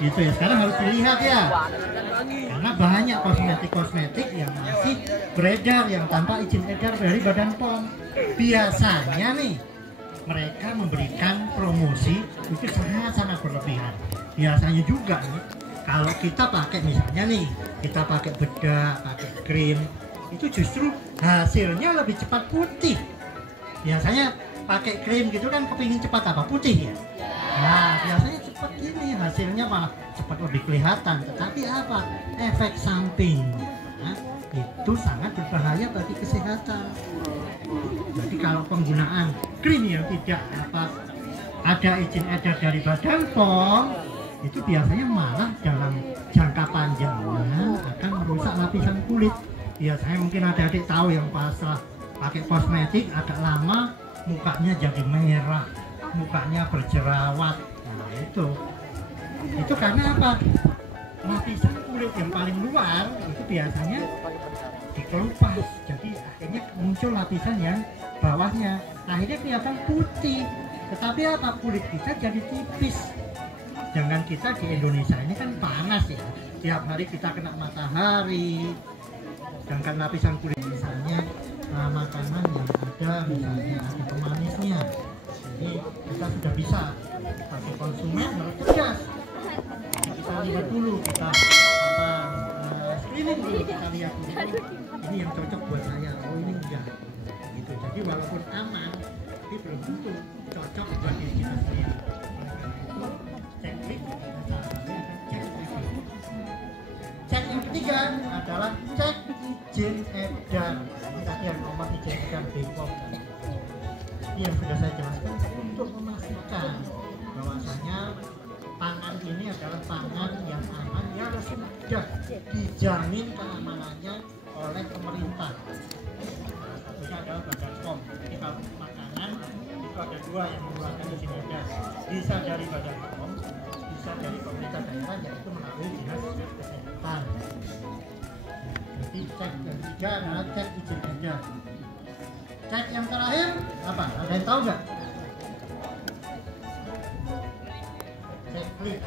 Gitu ya, sekarang harus dilihat ya. Karena banyak kosmetik yang masih beredar yang tanpa izin edar dari Badan POM. Biasanya nih mereka memberikan promosi itu sangat berlebihan. Biasanya juga nih kalau kita pakai misalnya nih, kita pakai bedak, pakai krim, itu justru hasilnya lebih cepat putih. Biasanya pakai krim gitu kan kepingin cepat apa? Putih ya. Nah biasanya cepat ini hasilnya malah cepat lebih kelihatan. Tetapi apa? Efek samping. Nah, itu sangat berbahaya bagi kesehatan. Jadi kalau penggunaan krim yang tidak ada izin edar dari Badan POM, itu biasanya malah dalam jangka panjangnya akan merusak lapisan kulit. Biasanya mungkin adik-adik tahu yang pas pakai kosmetik agak lama mukanya jadi merah, mukanya berjerawat. Nah itu karena apa? Lapisan kulit yang paling luar itu biasanya dikelupas, jadi akhirnya muncul lapisan yang bawahnya, akhirnya kelihatan putih. Tetapi apa? Kulit kita jadi tipis. Jangan kita di Indonesia ini kan panas ya, tiap hari kita kena matahari, sedangkan lapisan kulit misalnya makanan yang ada misalnya ada pemanisnya, jadi kita sudah bisa sebagai konsumen harus cerdas. Kita lihat dulu, kita screening dulu, kita lihat dulu ini yang cocok buat saya, oh ini enggak gitu. Jadi walaupun aman tapi belum tentu cocok buat diri kita sendiri. Cek yang ketiga adalah cek izin edar. Ini tadi yang nomor izin edar BPOM. Ini yang sudah saya jelaskan untuk memastikan bahwasanya pangan ini adalah pangan yang aman, yang sudah dijamin keamanannya oleh pemerintah. Satunya adalah Badan POM. Jadi kalau makanan itu ada dua yang mengeluarkan izin edar, bisa dari Badan POM, bisa dari pemerintah daerah, yaitu melalui dinas kesehatan. Jadi cek yang ketiga adalah cek izin edar. Cek yang terakhir apa? Ada yang tahu nggak? Cek klik.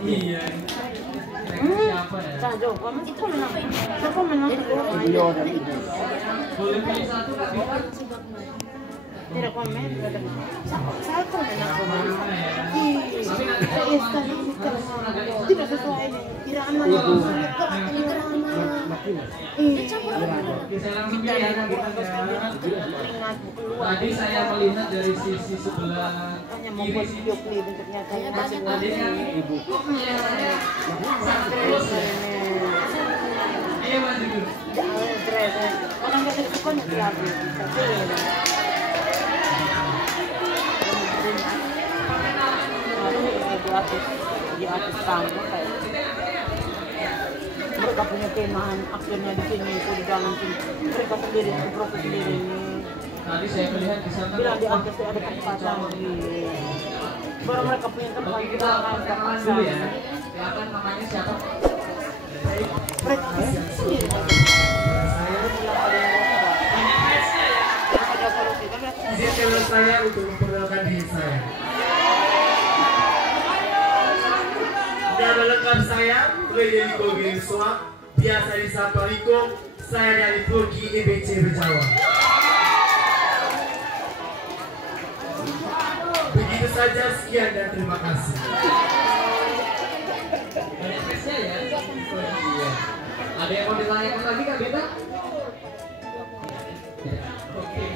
Iya. 자, 저 가면 잠깐만요. Tidak komen, salto tidak sesuai kiraan tadi saya melihat dari sisi sebelah kiri sini adanya ibu. Iya Mas Ibu. Orang nggak suka di atas tangga kayak mereka punya kemahan akhirnya di sini itu di dalam sini mereka sendiri profesi sendiri. Tadi saya melihat di sana bilang di atas ada tempat lagi baru mereka punya tempat. Kita akan kenalan dulu ya. Silakan namanya siapa? Mereka sendiri. Izinkan saya untuk memperkenalkan diri saya. Nama lengkap saya Frederico Gensua, biasa disapa Riko. Saya dari Turki IBC Berjawa. Begitu saja, sekian dan terima kasih. Banyak tesnya ya? Iya. Ada yang mau ditanyakan lagi Kak Beta? Oke.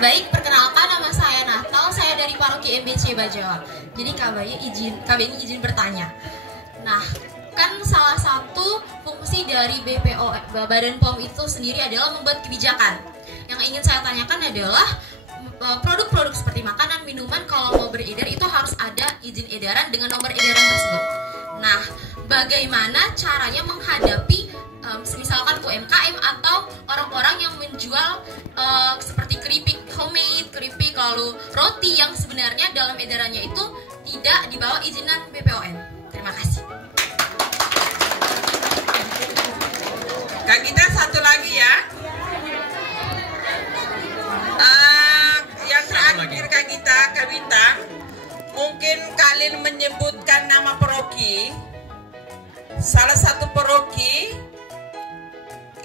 Baik, perkenalkan nama saya Natal, saya dari Paroki MBC Bajawa. Jadi KBNI izin bertanya. Nah, kan salah satu fungsi dari BPO Badan POM itu sendiri adalah membuat kebijakan. Yang ingin saya tanyakan adalah produk-produk seperti makanan, minuman kalau mau beredar itu harus ada izin edaran dengan nomor edaran tersebut. Nah, bagaimana caranya menghadapi misalkan UMKM atau orang-orang yang menjual seperti keripik homemade, keripik lalu roti yang sebenarnya dalam edarannya itu tidak di bawah izinan BPOM. Terima kasih. Kak Gita, satu lagi ya. Yang terakhir Kak Gita, Kak Bintang, mungkin kalian menyebutkan nama paroki, salah satu paroki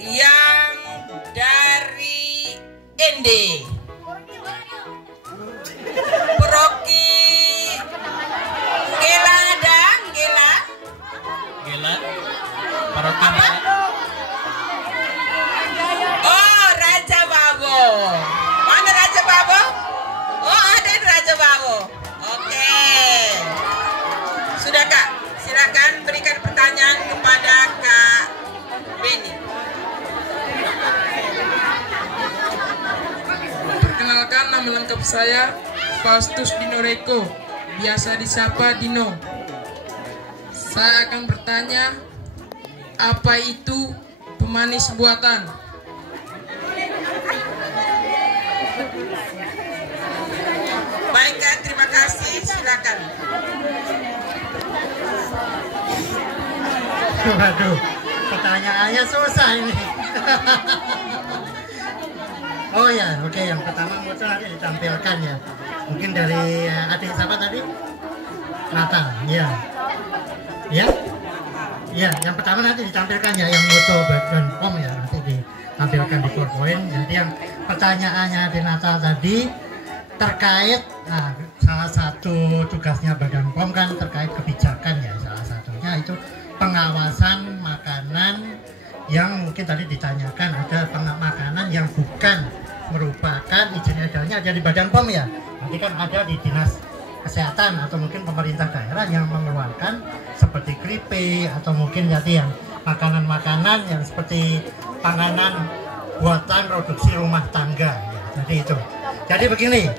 yang dari ND. Paroki Gela ada? Gela? Paroki apa? Oh, Raja Babo. Mana Raja Babo? Oh, ada Raja Babo. Oke. Sudah Kak, silakan berikan pertanyaan kepada Kak Beni. Perkenalkan, nama lengkap saya Faustus Dinoreko, biasa disapa Dino. Saya akan bertanya, apa itu pemanis buatan? Baik Kak, terima kasih. Silakan. Waduh, pertanyaannya susah ini. Oh ya, oke, yang pertama muncul nanti ditampilkan ya. Mungkin dari adik siapa tadi? Natal, ya. Ya? Ya, yang pertama nanti ditampilkan ya, yang muncul Badan POM ya, nanti ditampilkan di PowerPoint. Jadi yang pertanyaannya adik Natal tadi terkait, nah, salah satu tugasnya Badan POM kan terkait kebijakan ya, salah satunya itu pengawasan makanan yang mungkin tadi ditanyakan, ada makanan yang bukan merupakan izin edarnya ada di Badan POM ya. Nanti kan ada di Dinas Kesehatan atau mungkin pemerintah daerah yang mengeluarkan seperti keripik atau mungkin jadi yang makanan-makanan yang seperti panganan buatan produksi rumah tangga ya. Jadi itu. Jadi begini,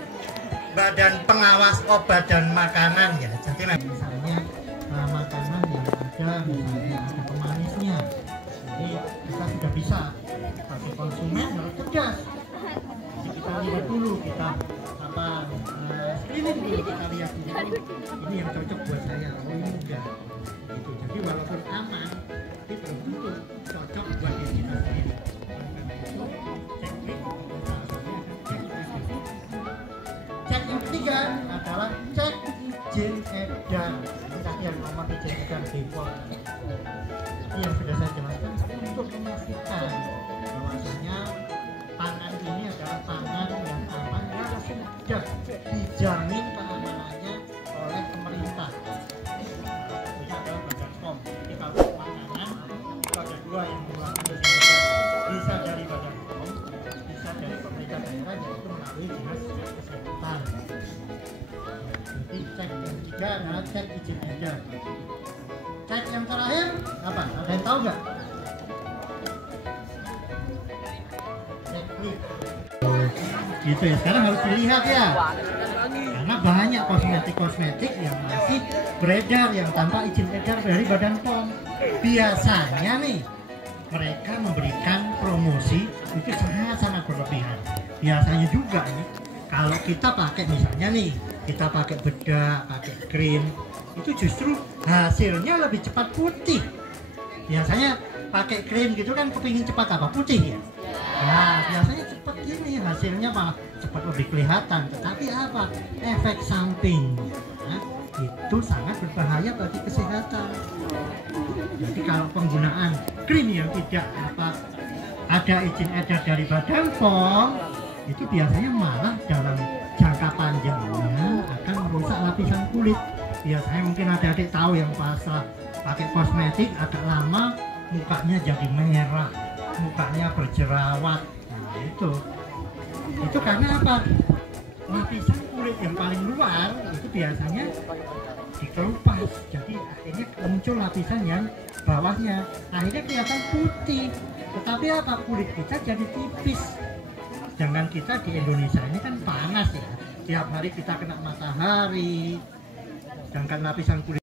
Badan Pengawas Obat dan Makanan ya. Jadi misalnya makanan yang ada misalnya ada pemanisnya. Jadi kita sudah bisa sebagai konsumen harus cerdas. Jadi kita lihat dulu, kita screening dulu, kita lihat dulu ini yang cocok buat saya, oh ini enggak gitu. Jadi walaupun aman tapi belum tentu cocok buat diri kita sendiri. Cek yang ketiga adalah cek izin edar. Tadi yang nomor izin edar BPOM yang sudah saya jelaskan untuk memastikan bahwasanya pangan ini adalah pangan yang aman yang sudah dijamin keamanannya oleh pemerintah. Ini adalah Badan POM. Jadi kalau makanan itu ada dua yang mengeluarkan izin edar, bisa dari Badan POM, bisa dari pemerintah daerah, yaitu melalui Dinas Kesehatan. Jadi cek yang ketiga adalah cek izin edar. Cek yang terakhir apa? Ada yang tahu nggak? Gitu ya, sekarang harus dilihat ya, karena banyak kosmetik yang masih beredar yang tanpa izin edar dari Badan POM. Biasanya nih mereka memberikan promosi itu sangat berlebihan. Biasanya juga nih kalau kita pakai misalnya nih, kita pakai bedak, pakai krim, itu justru hasilnya lebih cepat putih. Biasanya pakai krim gitu kan kepingin cepat apa? Putih ya. Nah, biasanya cepat gini, hasilnya malah cepat lebih kelihatan. Tetapi apa? Efek samping itu sangat berbahaya bagi kesehatan. Jadi kalau penggunaan krim yang tidak ada izin edar dari Badan POM itu biasanya malah dalam jangka panjangnya akan merusak lapisan kulit. Biasanya mungkin adik-adik tahu yang pas pakai kosmetik agak lama mukanya jadi merah, mukanya berjerawat. Nah, itu karena apa? Lapisan kulit yang paling luar itu biasanya dikelupas, jadi akhirnya muncul lapisan yang bawahnya, akhirnya kelihatan putih. Tetapi apa? Kulit kita jadi tipis. Sedangkan kita di Indonesia ini kan panas ya, tiap hari kita kena matahari, sedangkan lapisan kulit